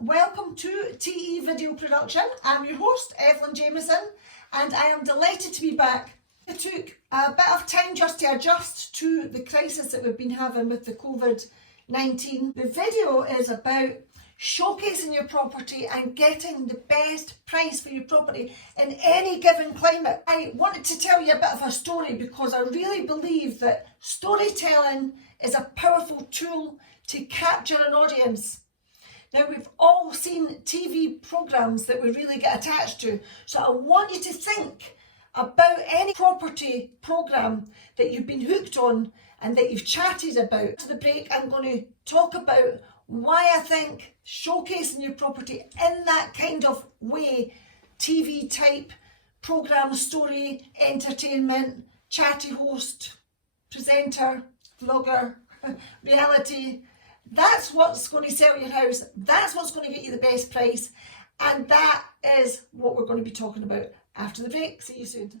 welcome to TE Video Production. I'm your host, Evelyn Jameson, and I am delighted to be back. It took a bit of time just to adjust to the crisis that we've been having with the COVID-19. The video is about showcasing your property and getting the best price for your property in any given climate. I wanted to tell you a bit of a story because I really believe that storytelling is a powerful tool to capture an audience. Now, we've all seen TV programmes that we really get attached to, so I want you to think about any property programme that you've been hooked on and that you've chatted about. After the break, I'm going to talk about why I think showcasing your property in that kind of way, TV type programme, story, entertainment, chatty host, presenter, vlogger, reality, that's what's going to sell your house, that's what's going to get you the best price, and that is what we're going to be talking about after the break. See you soon.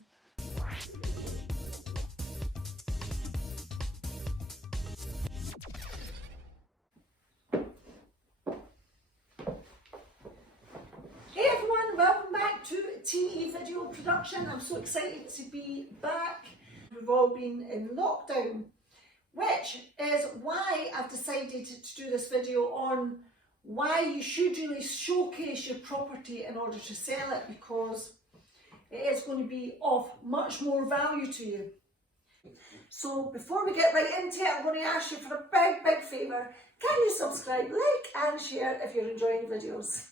Hey everyone, welcome back to TE Video Production. I'm so excited to be back. We've all been in lockdown, which is why I've decided to do this video on why you should really showcase your property in order to sell it, because it is going to be of much more value to you. So before we get right into it, I'm going to ask you for a big favour. Can you subscribe, like and share if you're enjoying videos?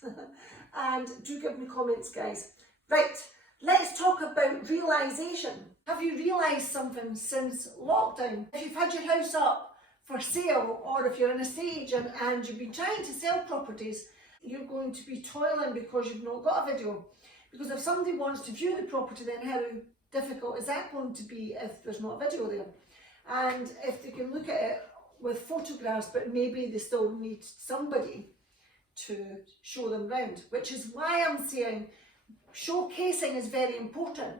And do give me comments, guys. Right, let's talk about realisation. Have you realised something since lockdown? If you've had your house up for sale, or if you're an estate agent and you've been trying to sell properties, you're going to be toiling because you've not got a video. Because if somebody wants to view the property, then how difficult is that going to be if there's not a video there? And if they can look at it with photographs, but maybe they still need somebody to show them round, which is why I'm saying showcasing is very important.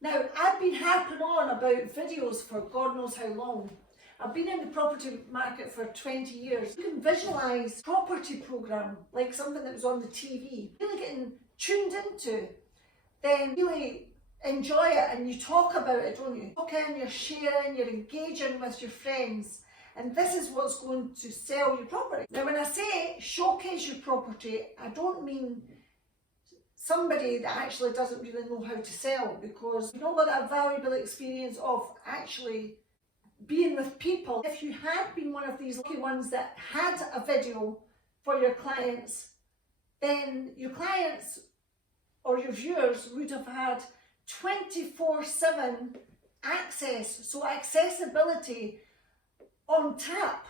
Now, I've been harping on about videos for God knows how long. I've been in the property market for 20 years. You can visualise property programme like something that was on the TV, really getting tuned into, then really enjoy it, and you talk about it, don't you? Talking, you're sharing, you're engaging with your friends, and this is what's going to sell your property. Now, when I say showcase your property, I don't mean somebody that actually doesn't really know how to sell, because you've not got that valuable experience of actually being with people. If you had been one of these lucky ones that had a video for your clients, then your clients or your viewers would have had 24/7 access, so accessibility on tap.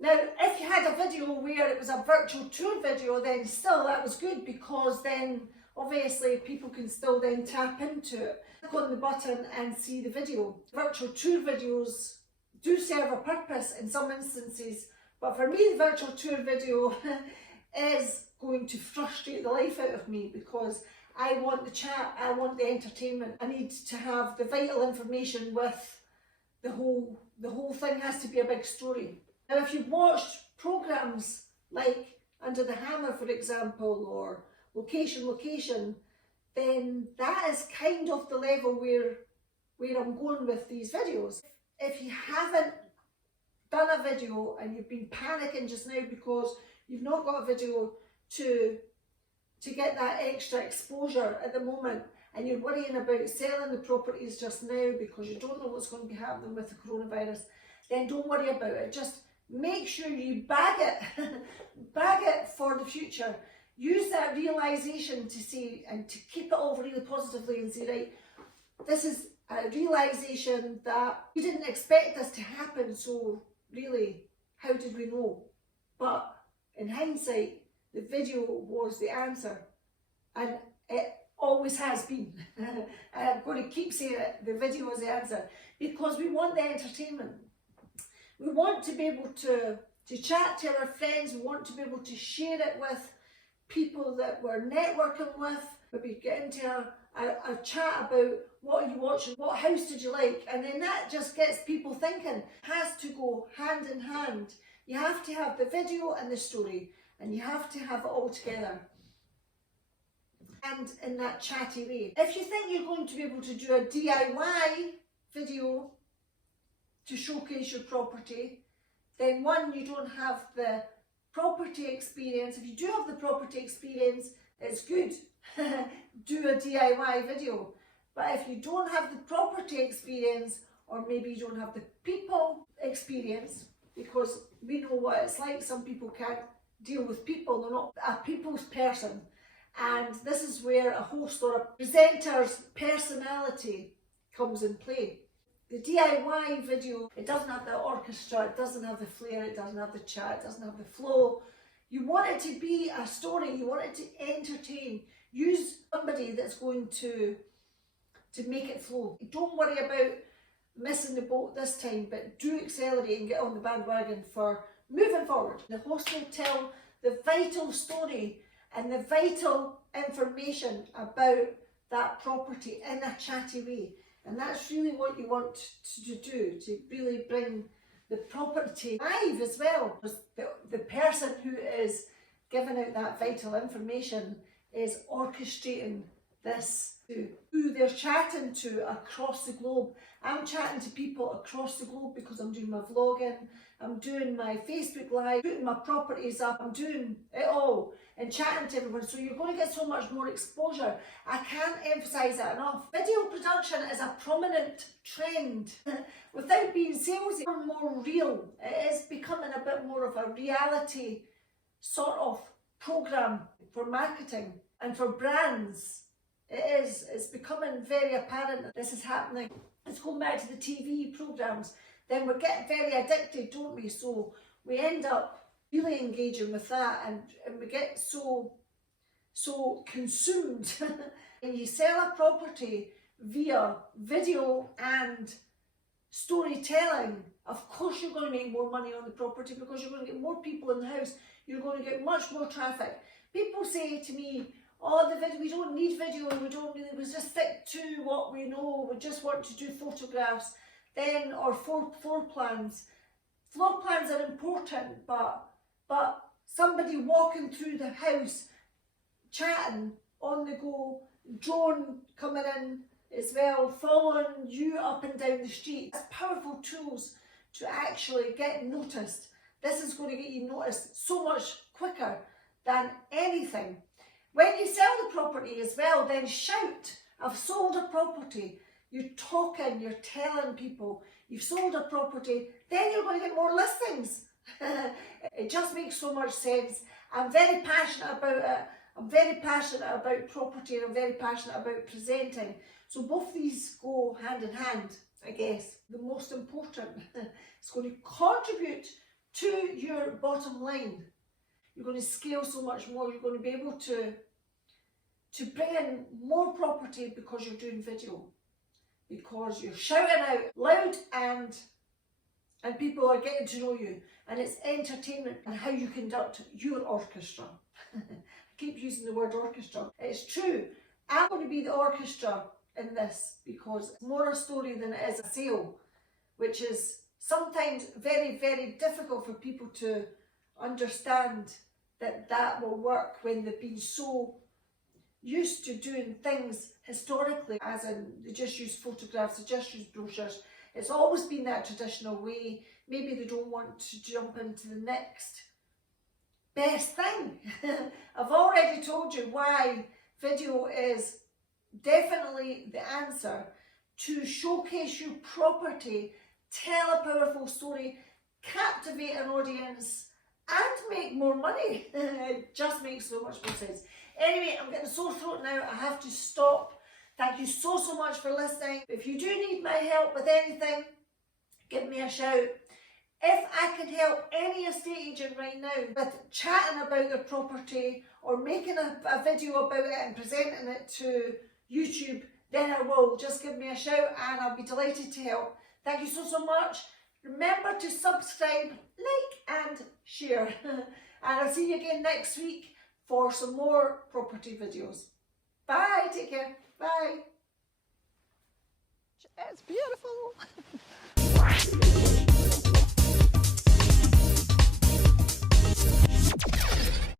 Now, if you had a video where it was a virtual tour video, then still that was good, because then obviously people can still then tap into it, click on the button and see the video. Virtual tour videos do serve a purpose in some instances, but for me the virtual tour video is going to frustrate the life out of me, because I want the chat, I want the entertainment, I need to have the vital information with the whole thing has to be a big story. Now, if you've watched programmes like Under the Hammer, for example, or Location, then that is kind of the level where I'm going with these videos. If you haven't done a video and you've been panicking just now because you've not got a video to get that extra exposure at the moment, and you're worrying about selling the properties just now because you don't know what's going to be happening with the coronavirus, then don't worry about it. Just make sure you bag it for the future. Use that realisation to see, and to keep it all really positively, and say, right, this is a realisation that we didn't expect this to happen, so really, how did we know? But in hindsight, the video was the answer, and it always has been. And I'm going to keep saying it, the video is the answer, because we want the entertainment. We want to be able to chat to our friends, we want to be able to share it with people that we're networking with, maybe get into a chat about what are you watching, what house did you like, and then that just gets people thinking. It has to go hand in hand. You have to have the video and the story, and you have to have it all together. And in that chatty way. If you think you're going to be able to do a DIY video to showcase your property, then one, you don't have the property experience. If you do have the property experience, it's good. Do a DIY video. But if you don't have the property experience, or maybe you don't have the people experience, because we know what it's like, some people can't deal with people, they're not a people's person. And this is where a host or a presenter's personality comes in play. The DIY video, it doesn't have the orchestra, it doesn't have the flair, it doesn't have the chat, it doesn't have the flow. You want it to be a story, you want it to entertain. Use somebody that's going to make it flow. Don't worry about missing the boat this time, but do accelerate and get on the bandwagon for moving forward. The host will tell the vital story and the vital information about that property in a chatty way. And that's really what you want to do, to really bring the property alive as well. Because the person who is giving out that vital information is orchestrating this to who they're chatting to across the globe. I'm chatting to people across the globe because I'm doing my vlogging, I'm doing my Facebook Live, putting my properties up, I'm doing it all and chatting to everyone. So you're going to get so much more exposure. I can't emphasise that enough. Video production is a prominent trend. Without being salesy, more real. It is becoming a bit more of a reality sort of programme for marketing and for brands. It's becoming very apparent that this is happening. It's going back to the TV programmes. Then we get very addicted, don't we? So we end up really engaging with that, and we get so consumed. When you sell a property via video and storytelling, of course you're going to make more money on the property because you're going to get more people in the house. You're going to get much more traffic. People say to me, oh, the video, we don't need video, we just stick to what we know, we just want to do photographs, then, or floor plans. Floor plans are important, but somebody walking through the house, chatting, on the go, drone coming in as well, following you up and down the street. It's powerful tools to actually get noticed. This is going to get you noticed so much quicker than anything. When you sell the property as well, then shout, I've sold a property. You're talking, you're telling people you've sold a property, then you're going to get more listings. It just makes so much sense. I'm very passionate about it. I'm very passionate about property, and I'm very passionate about presenting. So both these go hand in hand, I guess. The most important, it's going to contribute to your bottom line. You're going to scale so much more. You're going to be able to bring in more property because you're doing video, because you're shouting out loud and people are getting to know you, and it's entertainment and how you conduct your orchestra. I keep using the word orchestra. It's true. I'm going to be the orchestra in this because it's more a story than it is a sale, which is sometimes very, very difficult for people to understand that will work when they've been so used to doing things historically, as in they just use photographs, they just use brochures. It's always been that traditional way. Maybe they don't want to jump into the next best thing. I've already told you why video is definitely the answer to showcase your property, tell a powerful story, captivate an audience, and make more money. It just makes so much more sense. Anyway, I'm getting a sore throat now. I have to stop. Thank you so much for listening. If you do need my help with anything, give me a shout. If I can help any estate agent right now with chatting about their property or making a video about it and presenting it to YouTube, then I will. Just give me a shout and I'll be delighted to help. Thank you so much. Remember to subscribe, like and share. And I'll see you again next week for some more property videos. Bye, take care, bye. It's beautiful.